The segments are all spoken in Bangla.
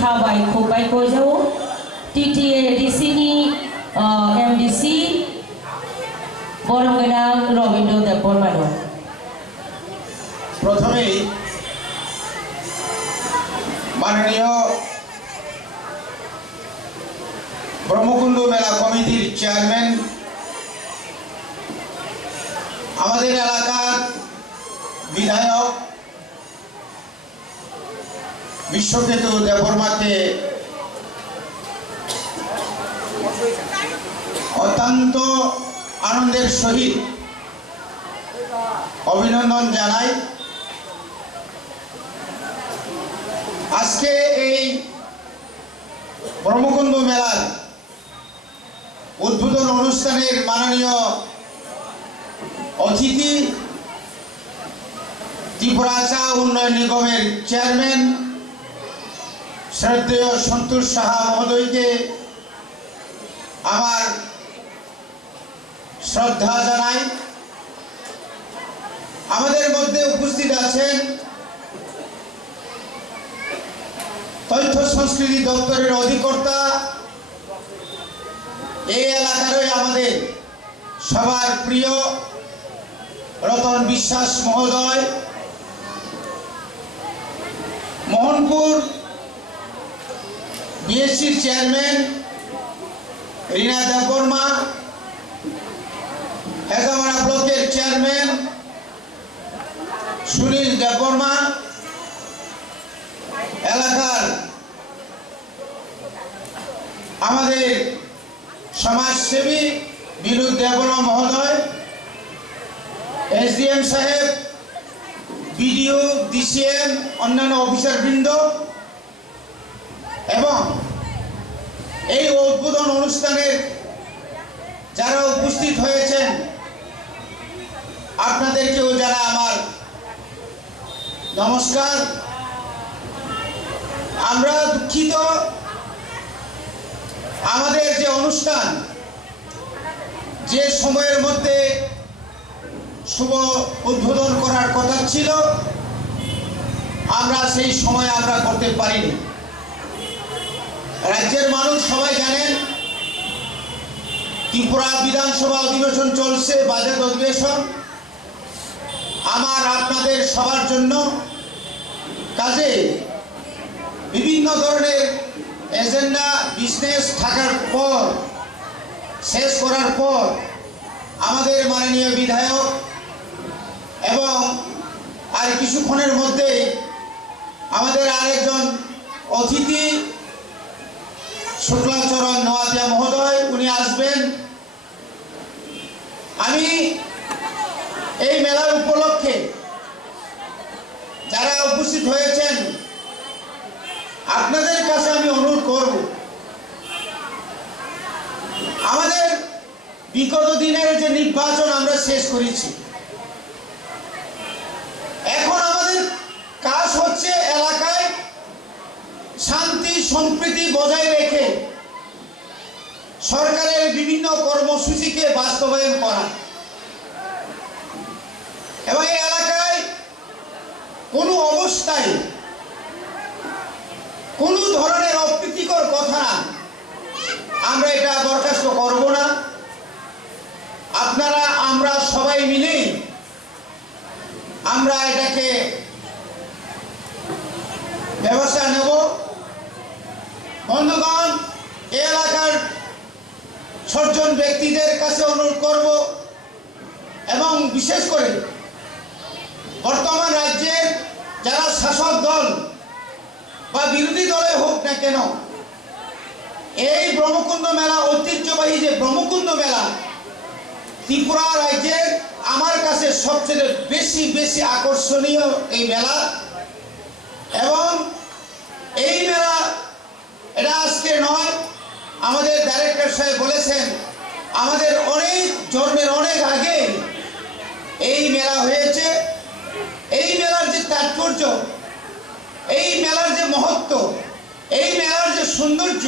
khabai khobai ko jau TTA di sini MDC Boronggenang Robindro Depor Mano. প্রথমেই মাননীয় ব্রহ্মকুণ্ড মেলা কমিটির চেয়ারম্যান, আমাদের এলাকার বিধায়ক বিশ্বকেতু দেববর্মাকে অত্যন্ত আনন্দের সহিত অভিনন্দন জানাই। আজকে এই ব্রহ্মকুণ্ড মেলার উদ্বোধন অনুষ্ঠানের মাননীয় অতিথি ত্রিপুরা চা উন্নয়ন নিগমের চেয়ারম্যান শ্রদ্ধেয় সন্তোষ সাহা মহোদয়কে আমার শ্রদ্ধা জানাই। আমাদের মধ্যে উপস্থিত আছেন তথ্য সংস্কৃতি দপ্তরের অধিকর্তা, এই এলাকারই আমাদের সবার প্রিয় রতন বিশ্বাস মহোদয়, মোহনপুর বিএসসির চেয়ারম্যান রীনা দেববর্মা, হেজামারা ব্লকের চেয়ারম্যান সুনীল দেববর্মা, এলাকার আমাদের সমাজসেবী বিনোদ দেববর্মা মহোদয়, এসডিএম সাহেব, বিডিও, ডিসিএম, অন্যান্য অফিসারবৃন্দ এবং এই উদ্বোধন অনুষ্ঠানের যারা উপস্থিত হয়েছেন আপনাদেরকেও যারা আমার নমস্কার। আমরা দুঃখিত, আমাদের যে অনুষ্ঠান যে সময়ের মধ্যে শুভ উদ্বোধন করার কথা ছিল আমরা সেই সময় আমরা করতে পারিনি। রাজ্যের মানুষ সবাই জানেন ত্রিপুরা বিধানসভা অধিবেশন চলছে, বাজেট অধিবেশন। আমার আপনাদের সবার জন্য কাজে বিভিন্ন ধরনের এজেন্ডা বিজনেস থাকার পর শেষ করার পর আমাদের মাননীয় বিধায়ক এবং আর কিছুক্ষণের মধ্যে আমাদের আরেকজন অতিথি শুক্লাচরণ নোয়াতিয়া মহোদয় উনি আসবেন। আমি এই মেলার উপলক্ষে যারা উপস্থিত হয়েছেন আপনাদের কাছে আমি অনুরোধ করব, আমাদের বিগত দিনের যে নির্বাচন আমরা শেষ করেছি, এখন আমাদের কাজ হচ্ছে এলাকায় শান্তি সম্প্রীতি বজায় রেখে সরকারের বিভিন্ন কর্মসূচিকে বাস্তবায়ন করা এবং এই এলাকায় কোনো অবস্থায় কোনো ধরনের অপ্রীতিকর কথা আমরা এটা বরখাস্ত করব না। আপনারা আমরা সবাই মিলে আমরা এটাকে ব্যবস্থা নেব। বন্ধুগণ, এই এলাকার সজ্জন ব্যক্তিদের কাছে অনুরোধ করব এবং বিশেষ করে বর্তমান রাজ্যের যারা শাসক দল বা বিরোধী দলে হোক না কেন, এই ব্রহ্মকুণ্ড মেলা ঐতিহ্যবাহী যে ব্রহ্মকুণ্ড মেলা ত্রিপুরা রাজ্যের আমার কাছে সবচেয়ে বেশি আকর্ষণীয় এই মেলা। এবং এই মেলা এটা আজকে নয়, আমাদের ডাইরেক্টর সাহেব বলেছেন আমাদের অনেক জন্মের অনেক আগে এই মেলা হয়েছে। এই মেলার যে তাৎপর্য, এই মেলার যে মহত্ব, এই মেলার যে সৌন্দর্য,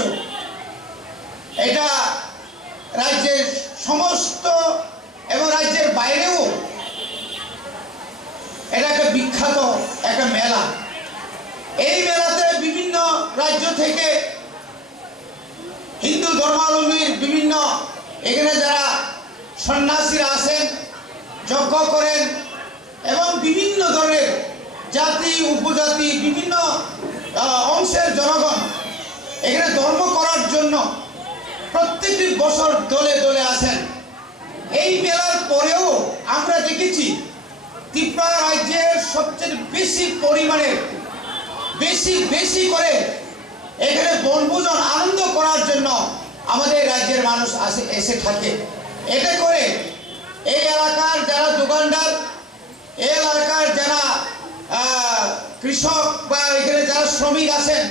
এটা রাজ্যের সমস্ত এবং রাজ্যের বাইরেও এটা একটা বিখ্যাত একটা মেলা। এই মেলাতে বিভিন্ন রাজ্য থেকে হিন্দু ধর্মাবলম্বীর বিভিন্ন এখানে যারা সন্ন্যাসীরা আসেন, যজ্ঞ করেন এবং বিভিন্ন ধরনের জাতি উপজাতি বিভিন্ন অংশের জনগণ এখানে ধর্ম করার জন্য প্রত্যেকটি বছর দলে দলে আসেন। এই মেলার পরেও আমরা দেখেছি ত্রিপুরা রাজ্যের সবচেয়ে বেশি পরিমাণে বেশি করে এখানে বনভোজন আনন্দ করার জন্য আমাদের রাজ্যের মানুষ এসে থাকে। এতে করে এই এলাকার যারা দোকানদার, এই এলাকার যারা কৃষক বা এখানে যারা শ্রমিক আছেন,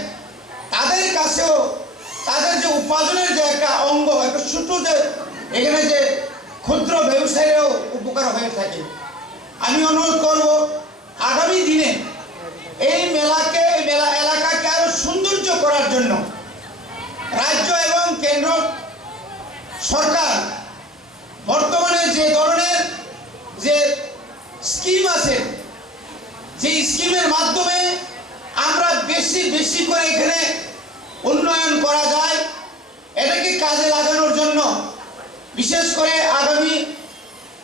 তাদের কাছেও তাদের যে উপার্জনের যে একটা অঙ্গ, একটা ছোট যে এখানে যে ক্ষুদ্র ব্যবসায়ীরাও উপকার হয়ে থাকে। আমি অনুরোধ করব আগামী দিনে এই মেলা এলাকাকে আরো সৌন্দর্য করার জন্য রাজ্য এবং কেন্দ্র সরকার বর্তমানে যে ধরনের যে স্কিম আছে, যে স্কিমের মাধ্যমে আমরা বেশি করে এখানে উন্নয়ন করা যায়, এটাকে কাজে লাগানোর জন্য বিশেষ করে আগামী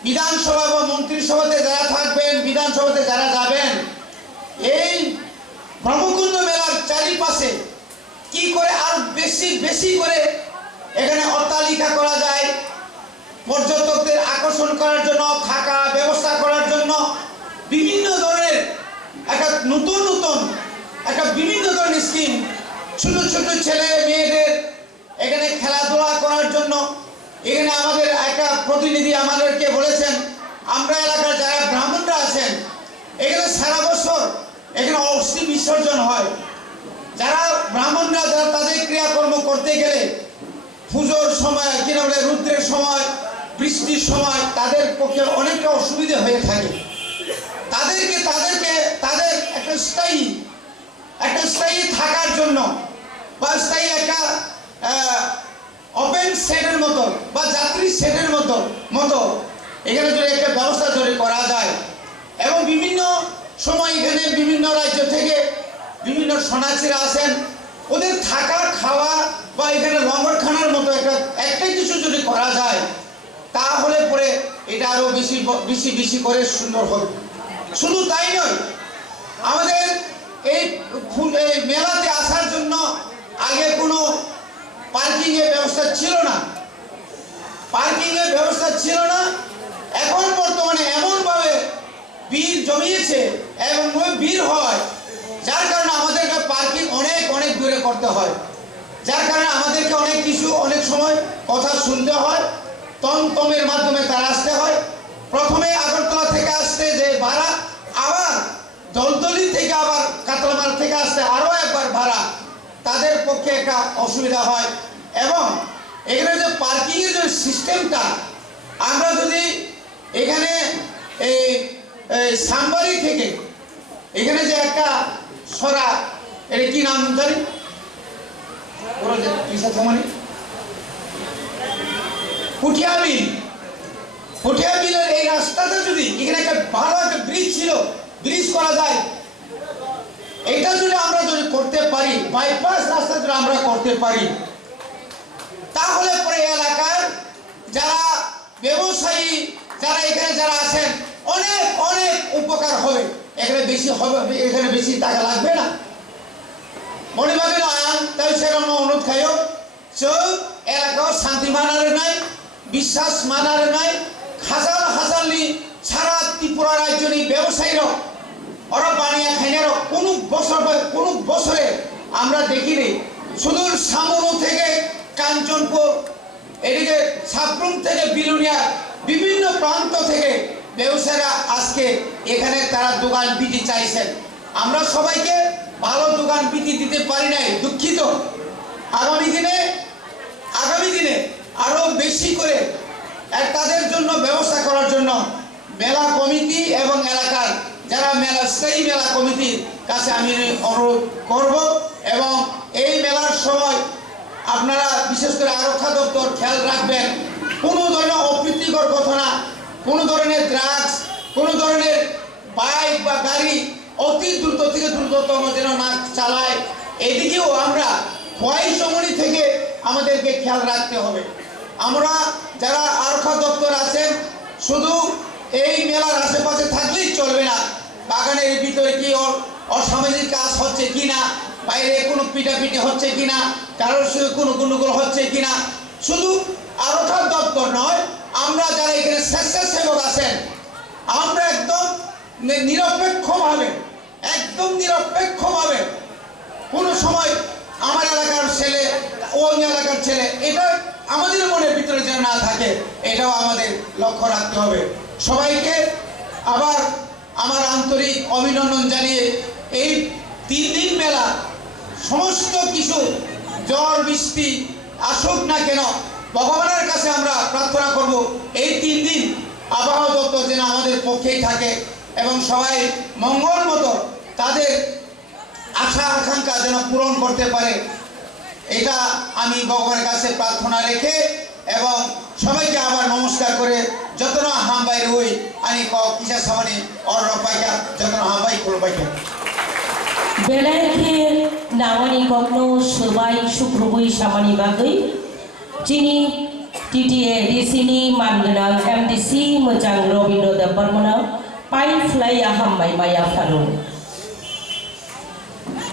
বিধানসভা বা মন্ত্রিসভাতে যারা থাকবেন, বিধানসভাতে যারা যাবেন, এই ব্রহ্মকুণ্ড মেলার চারিপাশে কি করে আর বেশি করে এখানে অট্টালিকা করা যায়, পর্যটকদের আকর্ষণ করার জন্য থাকা ব্যবস্থা করার জন্য বিভিন্ন ধরনের একটা নতুন একটা বিভিন্ন ধরনের স্কিম, ছোট ছেলে মেয়েদের এখানে খেলাধুলা করার জন্য এখানে আমাদের একটা প্রতিনিধি আমাদেরকে বলেছেন, আমরা এলাকার যারা ব্রাহ্মণরা আছেন এখানে সারা বছর এখানে অস্থি বিসর্জন হয়। যারা ব্রাহ্মণরা যারা তাদের ক্রিয়াকর্ম করতে গেলে পুজোর সময় কিনা বলে রুদ্রের সময়, বৃষ্টির সময় তাদের পক্ষে অনেকটা অসুবিধা হয়ে থাকে। তাদের একটা স্থায়ী থাকার জন্য বা স্থায়ী একটা ওপেন সেটের মতো বা যাত্রী সেটের মতো এখানে যদি একটা ব্যবস্থা তৈরি করা যায় এবং বিভিন্ন সময় এখানে বিভিন্ন রাজ্য থেকে বিভিন্ন সন্ন্যাসীরা আসেন, ওদের থাকা খাওয়া বা এখানে লঙ্গরখানার মতো একটাই কিছু যদি করা যায় তাহলে পরে এটা আরো বেশি করে সুন্দর হবে। শুধু তাই নয়, আমাদের এই মেলাতে আসার জন্য আগে কোনো পার্কিং এর ব্যবস্থা ছিল না। এখন বর্তমানে এমনভাবে ভিড় জমিয়েছে এবং ভিড় হয়, যার কারণে আমাদেরকে পার্কিং অনেক দূরে করতে হয়, যার কারণে আমাদেরকে অনেক সময় কথা শুনতে হয়, টমটমের মাধ্যমে তার আসতে হয়। প্রথমে আগরতলা থেকে আসতে যে ভাড়া, আবার দলতলি থেকে আবার কাতলামার থেকে আসতে আরো একবার ভাড়া, তাদের পক্ষে একটা অসুবিধা হয়। এবং এখানে যে পার্কিং এর যে সিস্টেমটা, আমরা যদি এখানে এই সামবাড়ি থেকে এখানে যে একটা সরা, এটা কি নাম জানি, পুঠিয়া বিলের এই রাস্তাটা যদি এখানে একটা ভালো একটা ব্রিজ করা যায়, এটা যদি আমরা করতে পারি, বাইপাস রাস্তা যদি আমরা করতে পারি, তাহলে পরে এলাকার যারা ব্যবসায়ী যারা এখানে যারা আছেন অনেক উপকার হবে। এখানে বেশি টাকা লাগবে না। মনিবাগের আইন তাই সেরকম অনুরোধ খাইও চোখ এলাকাও শান্তি মানার নাই, বিশ্বাস মানার নাই। হাজার সারা ত্রিপুরা রাজ্যের ব্যবসায়ীরা ওরা বানিয়ে খাইনারও কোনো বছরে আমরা দেখিনি। সুদূর সামনু থেকে কাঞ্চনপুর, এদিকে সাপ্রুম থেকে বিলুনিয়া, বিভিন্ন প্রান্ত থেকে ব্যবসায়ীরা আজকে এখানে তারা দোকান পিটি চাইছেন। আমরা সবাইকে ভালো দোকান পিটি দিতে পারি নাই, দুঃখিত। আগামী দিনে আরো বেশি করে তাদের জন্য ব্যবস্থা করার জন্য মেলা কমিটি এবং এলাকার যারা স্থায়ী মেলা কমিটির কাছে আমি অনুরোধ করব। এবং এই মেলার সময় আপনারা বিশেষ করে আরক্ষা দপ্তর খেয়াল রাখবেন, কোনো ধরনের অপ্রীতিকর ঘটনা, কোনো ধরনের ড্রাগস, কোনো ধরনের বাইক বা গাড়ি অতি দ্রুত থেকে দ্রুততম যেন না চালায়, এদিকেও আমরা খোয়াই সমনি থেকে আমাদেরকে খেয়াল রাখতে হবে। আমরা যারা আরক্ষা দপ্তর আছেন শুধু এই মেলার আশেপাশে থাকলেই চলবে না, বাগানের ভিতরে কি অসামাজিক কাজ হচ্ছে কিনা, বাইরে কোনো পিটাপিটি হচ্ছে কিনা, কারোর সঙ্গে কোনো গন্ডগোল হচ্ছে কিনা, শুধু আরক্ষা দপ্তর নয়, আমরা যারা এখানে স্বেচ্ছাসেবক আছেন আমরা একদম নিরপেক্ষভাবে কোনো সময় আমার এলাকার ছেলে অন্য এলাকার ছেলে এটা আমাদের মনের ভিতরে যেন না থাকে, এটাও আমাদের লক্ষ্য রাখতে হবে। সবাইকে আবার আমার আন্তরিক অভিনন্দন জানিয়ে এই 3 দিন মেলা সমস্ত কিছু ঝড় বৃষ্টি আসুক না কেন ভগবানের কাছে আমরা প্রার্থনা করব এই 3 দিন আবহাওয়া দপ্তর যেন আমাদের পক্ষেই থাকে এবং সবাই মঙ্গল মতো তাদের আশা আকাঙ্ক্ষা যেন পূরণ করতে পারে, এটা আমি ভগবানের কাছে প্রার্থনা রেখে এবং সবাইকে আবার নমস্কার করে যতন হামবাই রই আনি কিসা সামনে অর পাইকা যতন হামবাই কুলো পাইকা বেলায়কে নামানি কখনো সবাই সুপ্রভুই সামানি বাগৈ চিনি টিটিএ ডিসিনি মানগোनां एमडिसि मोजां रबिन्द्र देब बर्मना पाइ फ्लाइ हामबाय माया फालो।